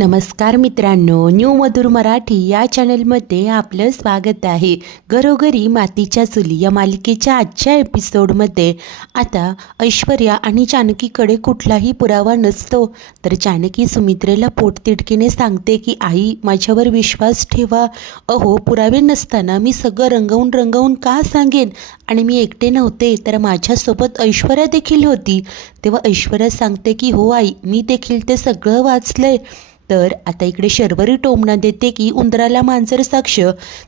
नमस्कार मित्रांनो, न्यू मधुर मराठी या चॅनलमध्ये आपलं स्वागत आहे. घरोघरी मातीच्या चुली या मालिकेच्या आजच्या एपिसोडमध्ये आता ऐश्वर्या आणि जानकीकडे कुठलाही पुरावा नसतो, तर जानकी सुमित्रेला पोटतिडकीने सांगते की आई माझ्यावर विश्वास ठेवा. अहो, पुरावे नसताना मी सगळं रंगवून रंगवून का सांगेन, आणि मी एकटे नव्हते तर माझ्यासोबत ऐश्वर्या देखील होती. तेव्हा ऐश्वर्या सांगते की हो आई, मी देखील ते सगळं वाचलंय. तर आता इकडे शर्वरी टोमणा देते की उंदराला मांजर साक्ष.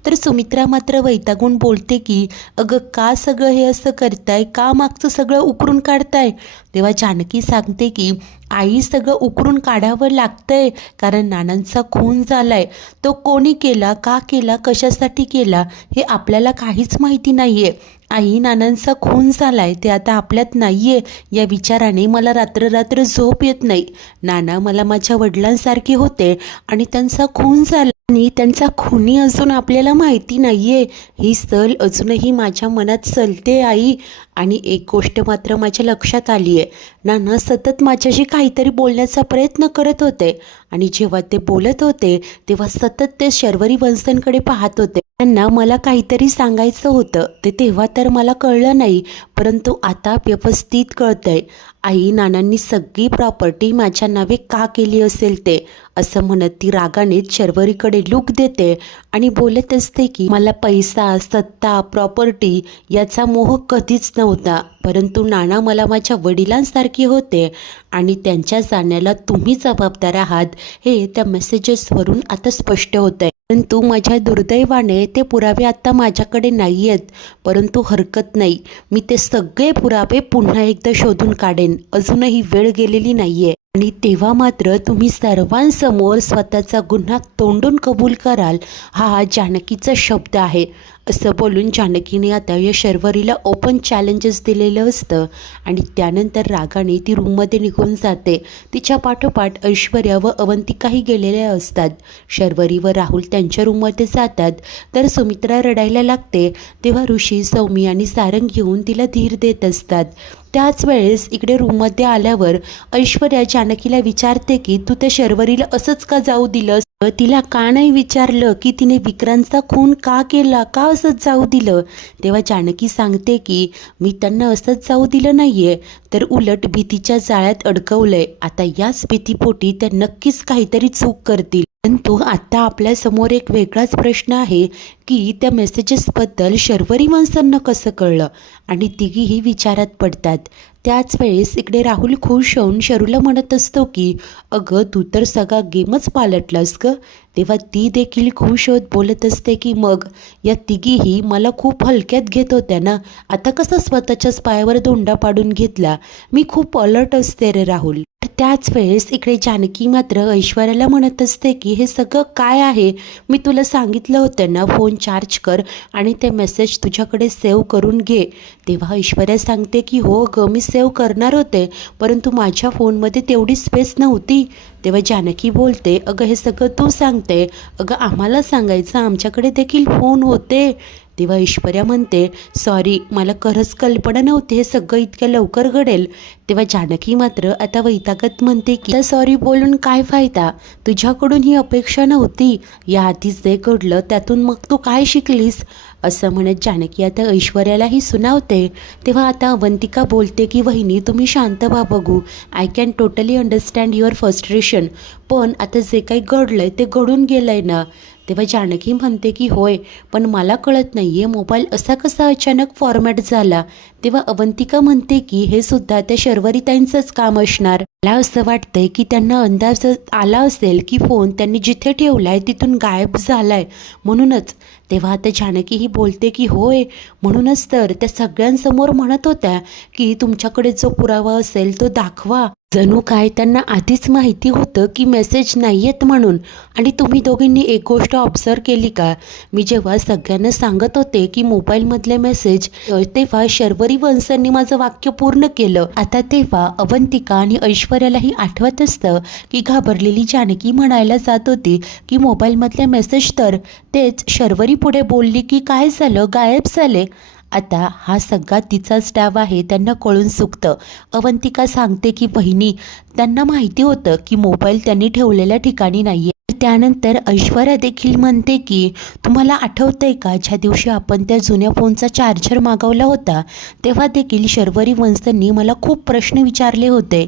तर सुमित्रा मात्र वैतागून बोलते की अगं का सगळं हे असं करताय, का मागचं सगळं उकरून काढताय. तेव्हा जानकी सांगते की आई सगळं उकरून काढावं लागतंय, कारण नानांचा खून झालाय. तो कोणी केला, का केला, कशासाठी केला हे आपल्याला काहीच माहिती नाहीये. आई, नानांचा खून झालाय ते आता आपल्यात नाहीये या विचाराने मला रात्र रात्र झोप येत नाही. नाना मला माझ्या वडिलांसारखे होते आणि त्यांचा खून झाला आणि त्यांचा खुनी अजून आपल्याला माहिती नाहीये. ही सल अजूनही माझ्या मनात सलते आई. आणि एक गोष्ट मात्र माझ्या लक्षात आली आहे, नाना सतत माझ्याशी काहीतरी बोलण्याचा प्रयत्न करत होते आणि जेव्हा ते बोलत होते तेव्हा सतत ते शर्वरी वंशनकडे पाहत होते. त्यांना मला काहीतरी सांगायचं होतं, ते तेव्हा तर मला कळलं नाही, परंतु आता व्यवस्थित कळतंय. आई, नानांनी सगळी प्रॉपर्टी माझ्या नावे का केली असेल ते, असं म्हणत ती रागाने शर्वरीकडे लूक देते आणि बोलत असते की मला पैसा, सत्ता, प्रॉपर्टी याचा मोह कधीच नव्हता, परंतु नाना मला माझ्या वडिलांसारखे होते आणि त्यांच्या जाण्याला तुम्ही जबाबदार आहात हे त्या मेसेजेसवरून आता स्पष्ट होत आहे. परंतु माझ्या दुर्दैवाने ते पुरावे आता माझ्याकडे नाही आहेत, परंतु हरकत नाही, मी ते सगळे पुरावे पुन्हा एकदा शोधून काढेन. अजूनही वेळ गेलेली नाहीये आणि तेव्हा मात्र तुम्ही सर्वांसमोर स्वतःचा गुन्हा तोंडून कबूल कराल, हा जानकीचा शब्द आहे. असं बोलून जानकीने आता या शर्वरीला ओपन चॅलेंजेस दिलेलं असतं आणि त्यानंतर रागाने ती रूममध्ये निघून जाते. तिच्या पाठोपाठ ऐश्वर्या व अवंतिकाही गेलेल्या असतात. शर्वरी व राहुल त्यांच्या रूममध्ये जातात तर सुमित्रा रडायला लागते. तेव्हा ऋषी, सौमी आणि सारंग येऊन तिला धीर देत असतात. त्याच वेळेस इकडे रूममध्ये आल्यावर ऐश्वर्या जानकीला विचारते की तू त्या शर्वरीला असंच का जाऊ दिलंस, तिला का नाही विचारलं की तिने विक्रांतचा खून का केला, का असंच जाऊ दिलं. तेव्हा जानकी सांगते की मी त्यांना असंच जाऊ दिलं नाहीये, तर उलट भीतीच्या जाळ्यात अडकवलंय. आता याच भीतीपोटी त्या नक्कीच काहीतरी चूक करतील. परंतु आता आपल्यासमोर एक वेगळाच प्रश्न आहे की त्या मेसेजेसबद्दल शर्वरी वंशांना कसं कळलं, आणि तिघीही विचारात पडतात. त्याच वेळेस इकडे राहुल खुश होऊन शरूला म्हणत असतो की अगं तू तर सगळा गेमच पालटलास ग. तेव्हा ती देखील खुश होत बोलत असते की मग या तिघीही मला खूप हलक्यात घेत होत्या ना, आता कसं स्वतःच्याच पायावर धोंडा पाडून घेतला. मी खूप अलर्ट असते रे राहुल. त्याच वेळेस इकडे जानकी मात्र ऐश्वर्याला म्हणत असते की हे सगळं काय आहे, मी तुला सांगितलं होतं ना फोन चार्ज कर आणि ते मेसेज तुझ्याकडे सेव्ह करून घे. तेव्हा ऐश्वर्या सांगते की हो ग, मी सेव्ह करणार होते, परंतु माझ्या फोनमध्ये तेवढी स्पेस नव्हती. तेव्हा जानकी बोलते अगं हे सगळं तू सांगते, अगं आम्हाला सांगायचं, आमच्याकडे देखील फोन होते. तेव्हा ऐश्वर्या म्हणते सॉरी, मला खरंच कल्पना नव्हती हे सगळं इतक्या लवकर घडेल. तेव्हा जानकी मात्र आता वैतागत म्हणते की सॉरी बोलून काय फायदा, तुझ्याकडून ही अपेक्षा नव्हती, या आधीच जे घडलं त्यातून मग तू काय शिकलीस, असं म्हणत जानकी आता ऐश्वर्यालाही सुनावते. तेव्हा आता अवंतिका बोलते की वहिनी तुम्ही शांत व्हा बघू, I can totally understand your frustration, पण आता जे काही घडलंय ते घडून गेलंय ना. तेव्हा जानकी म्हणते की होय, पण मला कळत नाही आहे मोबाईल असा कसा अचानक फॉर्मॅट झाला. तेव्हा अवंतिका म्हणते की हे सुद्धा त्या शर्वरीताईंचंच काम असणार. मला असं वाटतंय की त्यांना अंदाज आला असेल की फोन त्यांनी जिथे ठेवलाय तिथून गायब झालाय, म्हणूनच. तेव्हा आता जानकी ही बोलते की होय, म्हणूनच तर त्या सगळ्यांसमोर म्हणत होत्या की तुमच्याकडे जो पुरावा असेल तो दाखवा. जणू काय त्यांना आधीच माहिती होतं की मेसेज नाही आहेत म्हणून. आणि तुम्ही दोघींनी एक गोष्ट ऑब्झर्व केली का, मी जेव्हा सगळ्यांना सांगत होते की मोबाईलमधले मेसेज, तेव्हा शर्वरी वंशांनी माझं वाक्य पूर्ण केलं. आता तेव्हा अवंतिका आणि ऐश्वर्यालाही आठवत असतं की घाबरलेली जानकी म्हणायला जात होती की मोबाईलमधले मेसेज तर तेच शर्वरी पुढे बोलली की काय झालं, गायब झाले. आता हा सगळा तिचाच डाव आहे त्यांना कळून चुकतं. अवंतिका सांगते की बहिणी, त्यांना माहिती होतं की मोबाईल त्यांनी ठेवलेल्या ठिकाणी नाही आहे. त्यानंतर ऐश्वर्या देखील म्हणते की तुम्हाला आठवतंय का, ज्या दिवशी आपण त्या जुन्या फोनचा चार्जर मागवला होता तेव्हा देखील शर्वरी वंशनी मला खूप प्रश्न विचारले होते.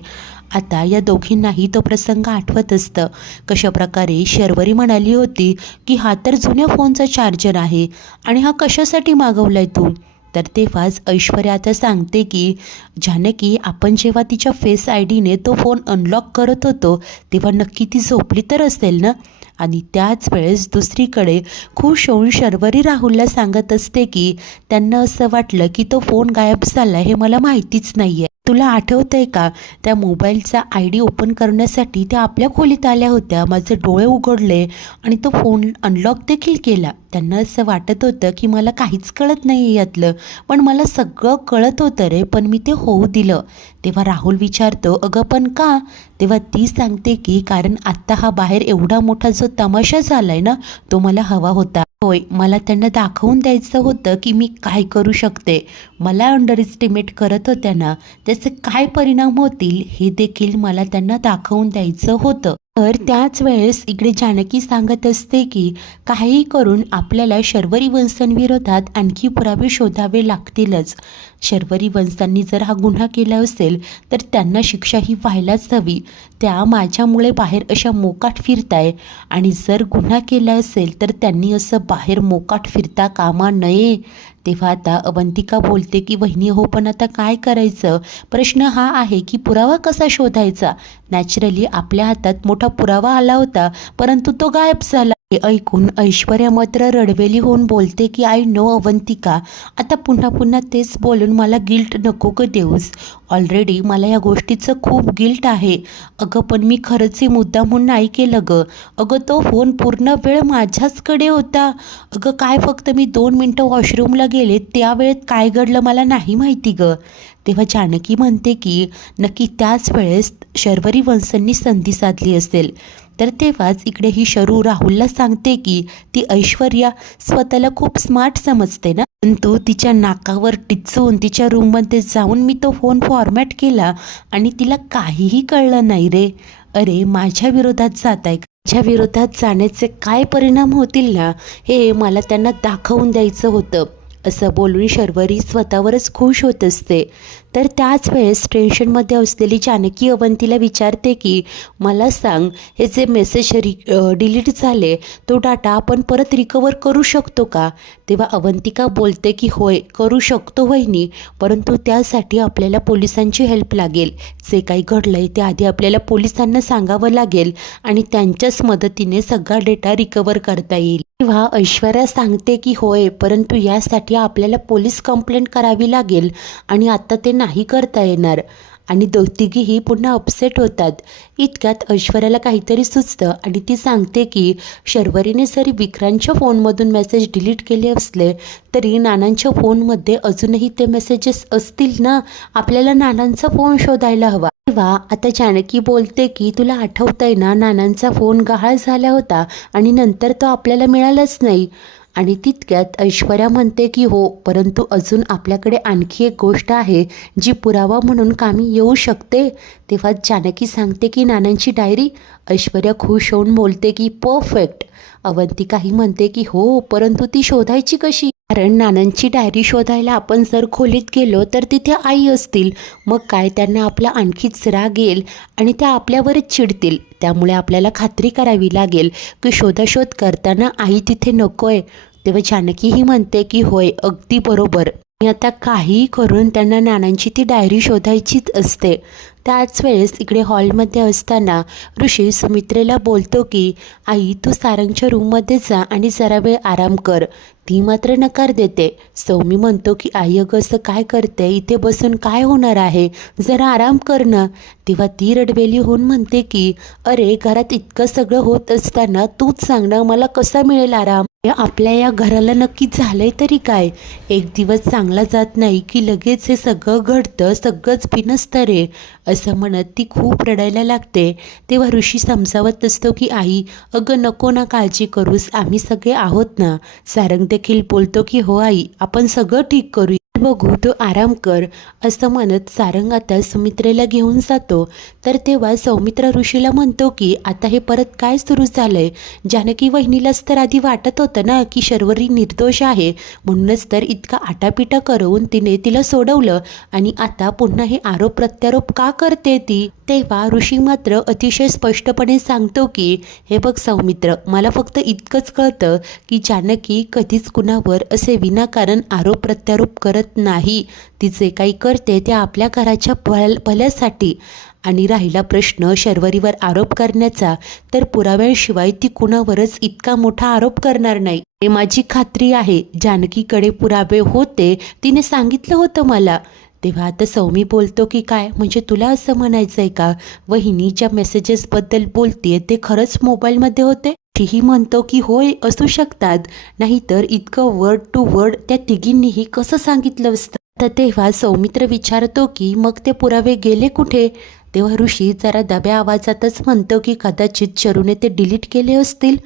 आता या दोघींनाही तो प्रसंग आठवत असतं. कशाप्रकारे शर्वरी म्हणाली होती की हा तर जुन्या फोनचा चार्जर आहे आणि हा कशासाठी मागवलाय तू. तर तेव्हाच ऐश्वर्या आता सांगते की जानकी, आपण जेव्हा तिच्या फेस आय डीने तो फोन अनलॉक करत होतो तेव्हा नक्की ती झोपली तर असेल ना. आणि त्याच वेळेस दुसरीकडे खुश होऊन शर्वरी राहुलला सांगत असते की त्यांना असं वाटलं की तो फोन गायब झाला हे मला माहितीच नाही आहे. तुला आठवतंय का, त्या मोबाईलचा आय डी ओपन करण्यासाठी त्या आपल्या खोलीत आल्या होत्या, माझे डोळे उघडले आणि तो फोन अनलॉक देखील केला. त्यांना असं वाटत होतं की मला काहीच कळत नाही यातलं, पण मला सगळं कळत होतं रे, पण मी ते होऊ दिलं. तेव्हा राहुल विचारतो, अगं पण का. तेव्हा ती सांगते की कारण आत्ता हा बाहेर एवढा मोठा जो तमाशा झालाय ना, तो मला हवा होता. होय, मला त्यांना दाखवून द्यायचं होतं की मी काय करू शकते. मला अंडर एस्टिमेट करत होत्या ना, त्याचे काय परिणाम होतील हे देखील मला त्यांना दाखवून द्यायचं होतं. तर त्याच वेळेस इकडे जानकी सांगत असते की काहीही करून आपल्याला शर्वरी वंशांविरोधात आणखी पुरावे शोधावे लागतीलच. शर्वरी वंशांनी जर हा गुन्हा केला असेल तर त्यांना शिक्षा ही व्हायलाच हवी. त्या माझ्यामुळे बाहेर अशा मोकाट फिरताय आणि जर गुन्हा केला असेल तर त्यांनी असं बाहेर मोकाट फिरता कामा नये. तेव्हा आता अवंतिका बोलते की वहिनी हो, पण आता काय करायचं. प्रश्न हा आहे की पुरावा कसा शोधायचा. नॅचरली आपल्या हातात मोठा पुरावा आला होता परंतु तो गायब झाला. हे ऐकून ऐश्वर्या मात्र रडवेली होऊन बोलते की आय नो अवंतिका, आता पुन्हा पुन्हा तेच बोलून मला गिल्ट नको ग देऊस. ऑलरेडी मला या गोष्टीचं खूप गिल्ट आहे. अगं पण मी खरंच ही मुद्दामहून नाही केलं ग. अगं तो फोन पूर्ण वेळ माझ्याचकडे होता. अगं काय फक्त मी 2 मिनटं वॉशरूमला गेले त्या वेळेत काय घडलं मला नाही माहिती ग. तेव्हा जानकी म्हणते की नक्की त्याच वेळेस शर्वरी वंशांनी संधी साधली असेल. तर तेव्हाच इकडे ही शरू राहुलला सांगते की ती ऐश्वर्या स्वतःला खूप स्मार्ट समजते ना, परंतु तिच्या नाकावर टिचून तिच्या रूममध्ये जाऊन मी तो फोन फॉर्मॅट केला आणि तिला काहीही कळलं नाही रे. अरे माझ्या विरोधात जात आहे, माझ्या विरोधात जाण्याचे काय परिणाम होतील ना हे मला त्यांना दाखवून द्यायचं होतं. असं बोलून शर्वरी स्वतःवरच खुश होत असते. तर त्याच वेळेस टेन्शनमध्ये असलेली जानकी अवंतीला विचारते की मला सांग, हे जे मेसेज डिलीट झाले तो डाटा आपण परत रिकवर करू शकतो का. तेव्हा अवंतिका बोलते की होय करू शकतो वहिनी, परंतु त्यासाठी आपल्याला पोलिसांची हेल्प लागेल. जे काही घडलंय ते आधी आपल्याला पोलिसांना सांगावं लागेल आणि त्यांच्याच मदतीने सगळा डेटा रिकवर करता येईल. तेव्हा ऐश्वर्या सांगते की होय, परंतु यासाठी आपल्याला पोलीस कंप्लेंट करावी लागेल आणि आता ते नाही करता येणार. आणि तिघीही पुन्हा अपसेट होतात. इतक्यात ऐश्वर्याला काहीतरी सुचतं आणि ती सांगते की शर्वरीने जरी विक्रांतच्या फोनमधून मेसेज डिलीट केले असले तरी नानांच्या फोनमध्ये अजूनही ते मेसेजेस असतील ना, आपल्याला नानांचा फोन शोधायला हवा. तेव्हा आता जानकी बोलते की तुला आठवतंय ना, नानांचा फोन गहाळ झाला होता आणि नंतर तो आपल्याला मिळालाच नाही. आणि तितक्यात ऐश्वर्या म्हणते की हो, परंतु अजून आपल्याकडे आणखी एक गोष्ट आहे जी पुरावा म्हणून कामी येऊ शकते. तेव्हा जानकी सांगते की नानांची डायरी. ऐश्वर्या खुश होऊन बोलते की परफेक्ट. अवंतिकाही म्हणते की हो, परंतु ती शोधायची कशी. कारण नानांची डायरी शोधायला आपण जर खोलीत गेलो तर तिथे आई असतील, मग काय त्यांना आपला आणखीच राग येईल आणि त्या आपल्यावरच चिडतील. त्यामुळे आपल्याला खात्री करावी लागेल की शोधाशोध करताना आई तिथे नकोय. तेव्हा जानकीही म्हणते की होय अगदी बरोबर. आणि आता काहीही करून त्यांना नानांची ती डायरी शोधायचीच असते. त्याच वेळेस इकडे हॉलमध्ये असताना ऋषी सुमित्रेला बोलतो की आई तू सारंगच्या रूममध्ये जा आणि जरा वेळ आराम कर. ती मात्र नकार देते. सौमी म्हणतो की आई अगं असं काय करते, इथे बसून काय होणार आहे, जरा आराम कर ना. तेव्हा ती रडवेली होऊन म्हणते की अरे घरात इतकं सगळं होत असताना तूच सांग ना, मला कसा मिळेल आराम. आपल्या या घराला नक्की झालंय तरी काय. एक दिवस चांगला जात नाही की लगेच हे सगळं घडतं, सगळंच बिनसतं रे. असं म्हणत ती खूप रडायला लागते. तेव्हा ऋषी समजावत असतो की आई, अगं नको ना काळजी करूस, आम्ही सगळे आहोत ना. सारंग देखील बोलतो की हो आई, आपण सगळं ठीक करू, बघू तू आराम कर. असं म्हणत सारंग आता सुमित्रेला घेऊन जातो. तर तेव्हा सौमित्र ऋषीला म्हणतो की आता हे परत काय सुरू झालंय. जानकी वहिनीलाच तर आधी वाटत होतं ना की शर्वरी निर्दोष आहे, म्हणूनच तर इतका आटापिटा करून तिने तिला सोडवलं, आणि आता पुन्हा हे आरोप प्रत्यारोप का करते ती. तेव्हा ऋषी मात्र अतिशय स्पष्टपणे सांगतो की हे बघ सौमित्र, मला फक्त इतकंच कळतं की जानकी कधीच कुणावर असे विनाकारण आरोप प्रत्यारोप करत नाही. ती जे काही करते ते आपल्या घराच्या भल्यासाठी. आणि राहिला प्रश्न शर्वरीवर आरोप करण्याचा, तर पुराव्यांशिवाय ती कुणावरच इतका मोठा आरोप करणार नाही, हे माझी खात्री आहे. जानकीकडे पुरावे होते, तिने सांगितलं होतं मला. तेव्हा आता सौमी बोलतो की काय, म्हणजे तुला असं म्हणायचं आहे का वहिनी ज्या मेसेजेसबद्दल बोलते ते खरंच मोबाईलमध्ये होते. तीही म्हणतो की होय असू शकतात, नाहीतर इतकं वर्ड टू वर्ड त्या तिघींनीही कसं सांगितलं असतं. तर तेव्हा सौमित्र विचारतो की मग ते पुरावे गेले कुठे. तेव्हा ऋषी जरा दब्या आवाजातच म्हणतो की कदाचित शरूने ते डिलीट केले असतील.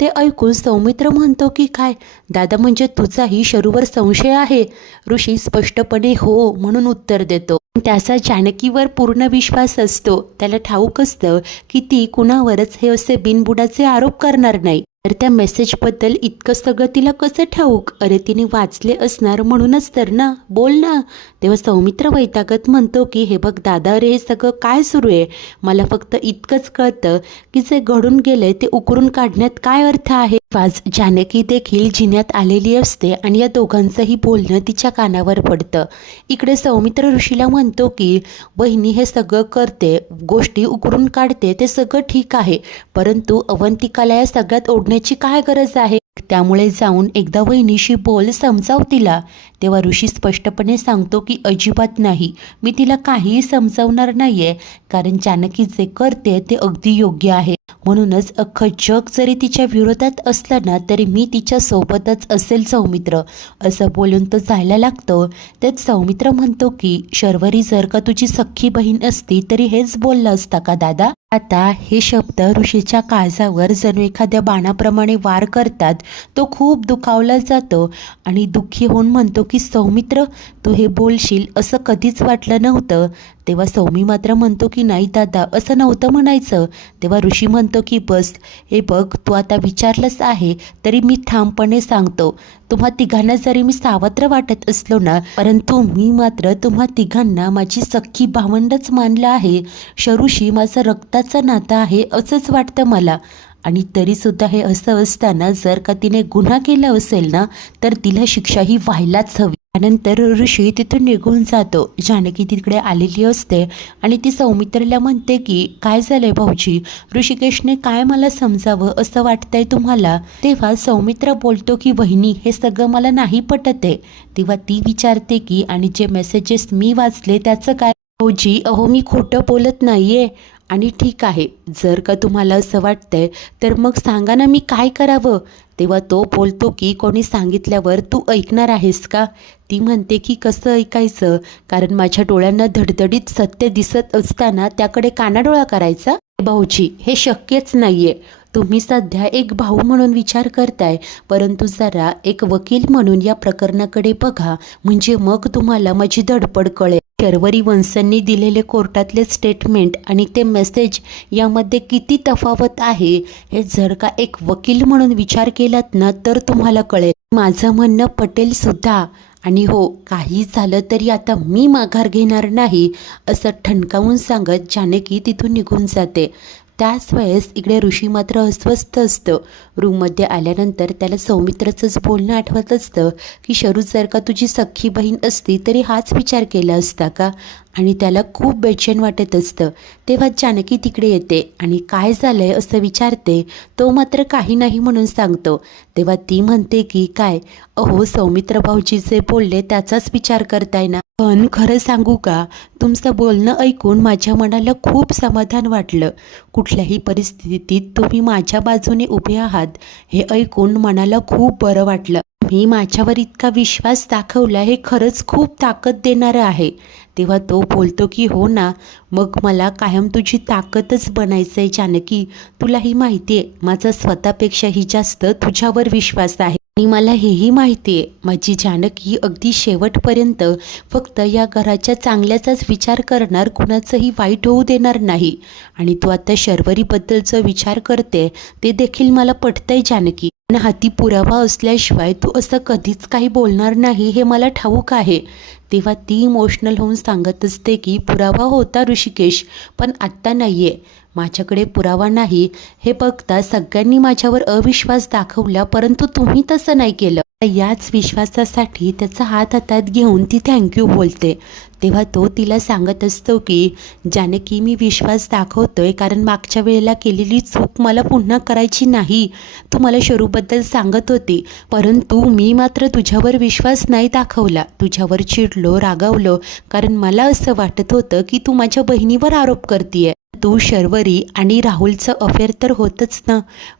ते ऐकून सौमित्र म्हणतो की काय दादा, म्हणजे तुझाही शरूवर संशय आहे. ऋषी स्पष्टपणे हो म्हणून उत्तर देतो. त्याचा जानकीवर पूर्ण विश्वास असतो. त्याला ठाऊक असतं की ती कुणावरच हे असे बिनबुडाचे आरोप करणार नाही. तर त्या मेसेजबद्दल इतकं सगळं तिला कसं ठाऊक. अरे तिने वाचले असणार म्हणूनच तर ना, बोल ना. तेव्हा सौमित्र वैतागत म्हणतो की हे बघ दादा, अरे हे सगळं काय सुरू आहे. मला फक्त इतकंच कळतं की जे घडून गेले ते उकरून काढण्यात काय अर्थ आहे. वाज जानकी देखील जिन्यात आलेली असते आणि या दोघांचंही बोलणं तिच्या कानावर पडतं. इकडे सौमित्र ऋषीला म्हणतो की वहिनी हे सगळं करते, गोष्टी उकरून काढते, ते सगळं ठीक आहे, परंतु अवंतिकाला या सगळ्यात ओढण्याची काय गरज आहे. त्यामुळे जाऊन एकदा वहिनीशी बोल, समजाव तिला. तेव्हा ऋषी स्पष्टपणे सांगतो की अजिबात नाही, मी तिला काहीही समजावणार नाहीये, कारण जानकी जे करते ते अगदी योग्य आहे. म्हणूनच अख्खं जग जरी तिच्या विरोधात असलं ना तरी मी तिच्या सोबतच असेल सौमित्र. असं बोलून तो जायला लागतो. तेच सौमित्र म्हणतो की शर्वरी जर का तुझी सख्खी बहीण असती तरी हेच बोलला असता का दादा. आता हे शब्द ऋषीच्या काळजावर जणू एखाद्या बाणाप्रमाणे वार करतात. तो खूप दुखावला जातो आणि दुःखी होऊन म्हणतो की सौमित्र, तू हे बोलशील असं कधीच वाटलं नव्हतं. तेव्हा सौमी मात्र म्हणतो की नाही दादा, असं नव्हतं म्हणायचं. तेव्हा ऋषी म्हणतो की बस, हे बघ तू आता विचारलंच आहे तरी मी ठामपणे सांगतो, तुम्हा तिघांना जरी मी सावत्र वाटत असलो ना, परंतु मी मात्र तुम्हा तिघांना माझी सख्खी भावंडच मानलं आहे. शरूशी माझं रक्ताचं नातं आहे असंच वाटतं मला. आणि तरीसुद्धा हे असं असताना जर का तिने गुन्हा केला असेल ना तर तिला शिक्षा ही व्हायलाच हवी. त्यानंतर ऋषी तिथून निघून जातो. जानकी तिकडे आलेली असते आणि ती सौमित्रला म्हणते की काय झालंय भाऊजी, ऋषिकेशने काय मला समजावं असं वाटतंय तुम्हाला. तेव्हा सौमित्र बोलतो की वहिनी हे सगळं मला नाही पटत आहे. तेव्हा ती विचारते की आणि जे मेसेजेस मी वाचले त्याचं काय. भाऊजी अहो, मी खोटं बोलत नाहीये. आणि ठीक आहे, जर का तुम्हाला असं वाटतंय तर मग सांगा ना मी काय करावं. तेव्हा तो बोलतो की कोणी सांगितल्यावर तू ऐकणार आहेस का. ती म्हणते की कसं ऐकायचं, कारण माझ्या डोळ्यांना धडधडीत सत्य दिसत असताना त्याकडे कानाडोळा करायचा. भाऊजी हे शक्यच नाहीये. तुम्ही सध्या एक भाऊ म्हणून विचार करताय, परंतु जरा एक वकील म्हणून या प्रकरणाकडे बघा, म्हणजे मग तुम्हाला माझी धडपड कळेल. शर्वरी वंशांनी दिलेले कोर्टातले स्टेटमेंट आणि ते मेसेज यामध्ये किती तफावत आहे हे जर का एक वकील म्हणून विचार केलात ना तर तुम्हाला कळेल. माझं म्हणणं पटेल सुद्धा. आणि हो, काही झालं तरी आता मी माघार घेणार नाही, असं ठणकावून सांगत जानकी तिथून निघून जाते. त्याच वेळेस इकडे ऋषी मात्र अस्वस्थ असतं. रूममध्ये आल्यानंतर त्याला सौमित्रचंच बोलणं आठवत असतं की शरू जर का तुझी सख्खी बहीण असती तरी हाच विचार केला असता का. आणि त्याला खूप बेचैन वाटत असतं. तेव्हा जानकी तिकडे येते आणि काय झालंय असं विचारते. तो मात्र काही नाही म्हणून सांगतो. तेव्हा ती म्हणते की काय अहो, सौमित्र भाऊजी जे बोलले त्याचाच विचार करताय ना. पण खरं सांगू का, तुमचं बोलणं ऐकून माझ्या मनाला खूप समाधान वाटलं. कुठल्याही परिस्थितीत तुम्ही माझ्या बाजूने उभे आहात हे ऐकून मनाला खूप बरं वाटलं. तुम्ही माझ्यावर इतका विश्वास दाखवला हे खरंच खूप ताकद देणारं आहे. तेव्हा तो बोलतो की हो ना, मग मला कायम तुझी ताकदच बनायचं आहे जानकी. तुलाही माहिती आहे माझा स्वतःपेक्षाही जास्त तुझ्यावर विश्वास आहे. आणि मला हेही माहिती आहे माझी जानकी अगदी शेवटपर्यंत फक्त या घराच्या चांगल्याचाच विचार करणार, कुणाचंही वाईट होऊ देणार नाही. आणि तू आता शर्वरीबद्दल जो विचार करते ते देखील मला पटतंय जानकी. पण हाती पुरावा असल्याशिवाय तू असं कधीच काही बोलणार नाही हे मला ठाऊक आहे. तेव्हा ती इमोशनल होऊन सांगत असते की पुरावा होता ऋषिकेश, पण आत्ता नाही आहे. माझ्याकडे पुरावा नाही हे बघता सगळ्यांनी माझ्यावर अविश्वास दाखवला, परंतु तुम्ही तसं नाही केलं. याच विश्वासासाठी त्याचा हात हातात घेऊन ती थँक्यू बोलते. तेव्हा तो तिला सांगत असतो की जानकी, मी विश्वास दाखवतोय कारण मागच्या वेळेला केलेली चूक मला पुन्हा करायची नाही. तू मला शरूबद्दल सांगत होती, परंतु मी मात्र तुझ्यावर विश्वास नाही दाखवला. तुझ्यावर चिडलो, रागावलो, कारण मला असं वाटत होतं की तू माझ्या बहिणीवर आरोप करतीये. तू शर्वरी आणि राहुलचं अफेअर तर होतंच ना.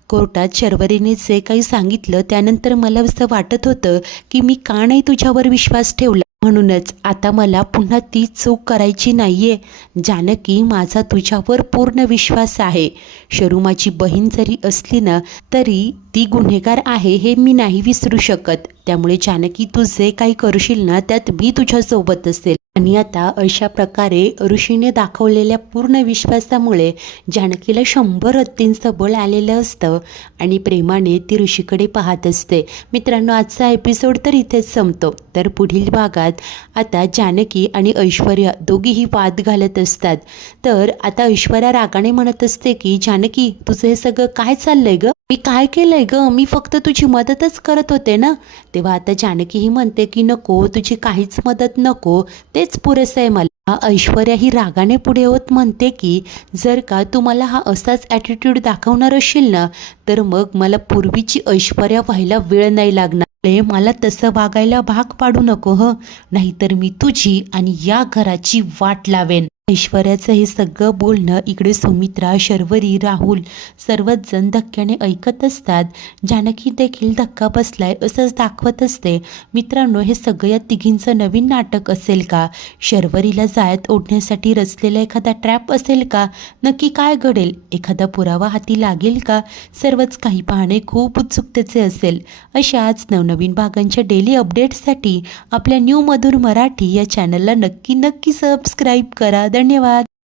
कोर्टात शर्वरीने जे काही सांगितलं त्यानंतर मला असं वाटत होतं की मी का नाही तुझ्यावर विश्वास ठेवला. म्हणूनच आता मला पुन्हा ती चूक करायची नाहीये. जानकी, माझा तुझ्यावर पूर्ण विश्वास आहे. शरू माझी बहीण जरी असली ना तरी ती गुन्हेगार आहे हे मी नाही विसरू शकत. त्यामुळे जानकी, तू जे काही करशील ना त्यात मी तुझ्यासोबत असेल. आणि आता अशा प्रकारे ऋषीने दाखवलेल्या पूर्ण विश्वासामुळे जानकीला 100 हत्तींचं बळ आलेलं असतं आणि प्रेमाने ती ऋषीकडे पाहत असते. मित्रांनो, आजचा एपिसोड तर इथेच संपतो. तर पुढील भागात आता जानकी आणि ऐश्वर्या दोघीही वाद घालत असतात. तर आता ऐश्वर्या रागाने म्हणत असते की जानकी, तुझं हे सगळं काय चाललंय ग? मी काय केलंय ग? मी फक्त तुझी मदतच करत होते ना. तेव्हा आता जानकी ही म्हणते की नको, तुझी काहीच मदत नको, तेच पुरेसं आहे मला. ऐश्वर्या ही रागाने पुढे होत म्हणते की जर का तू मला हा असाच ॲटिट्यूड दाखवणार असशील ना तर मग मला पूर्वीची ऐश्वर्या व्हायला वेळ नाही लागणार. मला तसं वागायला भाग पाडू नको नाहीतर मी तुझी आणि या घराची वाट लावेन. ऐश्वर्याचं हे सगळं बोलणं इकडे सुमित्रा, शर्वरी, राहुल सर्वच जण धक्क्याने ऐकत असतात. जानकी देखील धक्का बसलाय असंच दाखवत असते. मित्रांनो, हे सगळं या तिघींचं नवीन नाटक असेल का? शर्वरीला जाळ्यात ओढण्यासाठी रचलेला एखादा ट्रॅप असेल का? नक्की काय घडेल? एखादा पुरावा हाती लागेल का? सर्वच काही पाहणे खूप उत्सुकतेचे असेल. अशाच नवनवीन भागांच्या डेली अपडेट्ससाठी आपल्या न्यू मधुर मराठी या चॅनलला नक्की सबस्क्राईब करा. धन्यवाद.